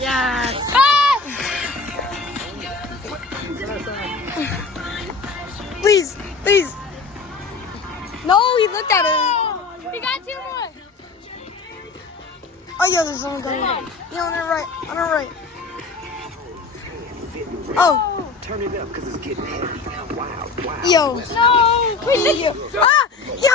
Yes. Ah! Please, please. No, he looked at it. He got 2 more. Oh, yeah, there's someone coming. Yeah, on the right, on the right. Oh. Turn it up because it's getting heavy. Wow, wow. Yo. No. Yo. Ah! Yo.